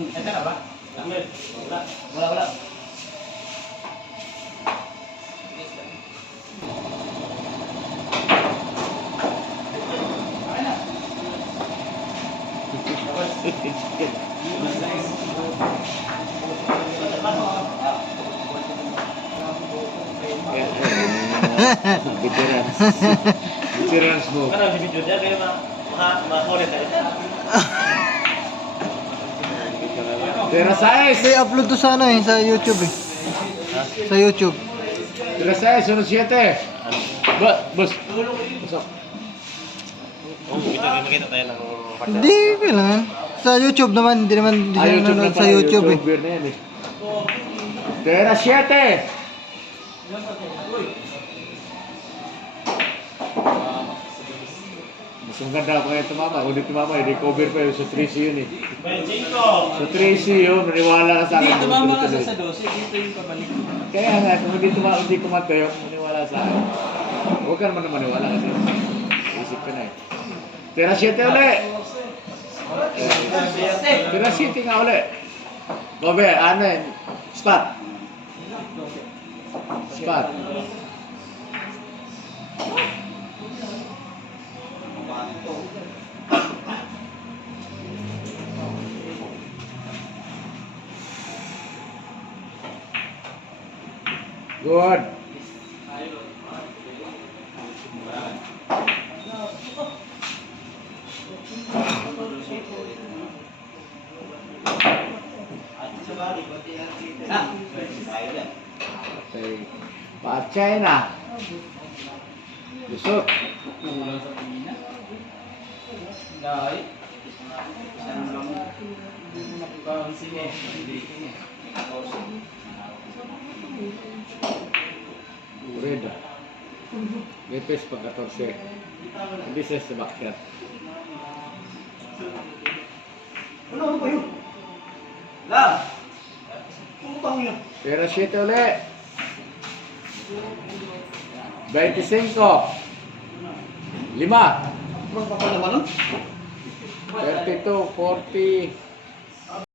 Enter na ba? Wala. Wala. Veterans mo. Ano si video dia kayo ma-comment tayo. Tera size. May upload to sa ano eh, sa YouTube eh. Sa YouTube. Tera size, 1-7. Bos. Masok. Makita tayo ng Hindi, kailangan. Sa YouTube naman, hindi naman hindi siya nanonood sa YouTube eh. YouTuber na yan eh. Tera 7. Mas maganda pa kayo tumama. Kung di tumama, hindi cover pa yun. Sa 3C yun eh. Sa 3C yun, maniwala ka sa akin. Hindi, tumama ka sa 12, dito yung pabalik. Kaya nga, kung hindi kumatayo, maniwala sa akin. Huwag ka naman na maniwala kasi. Isip ka na eh. Tera 7 ulit. Tera 7 nga ulit. Gobe, ano eh. Spot. Spot. Good. Okay. Pachay na. Busok. Reda. Lepes pa 14. Hindi siya sa bakyat. Ano ba yun? Lang. Putang yun. Pero 7 ulit. 25. 5. Ano pa naman nun? 32, 40.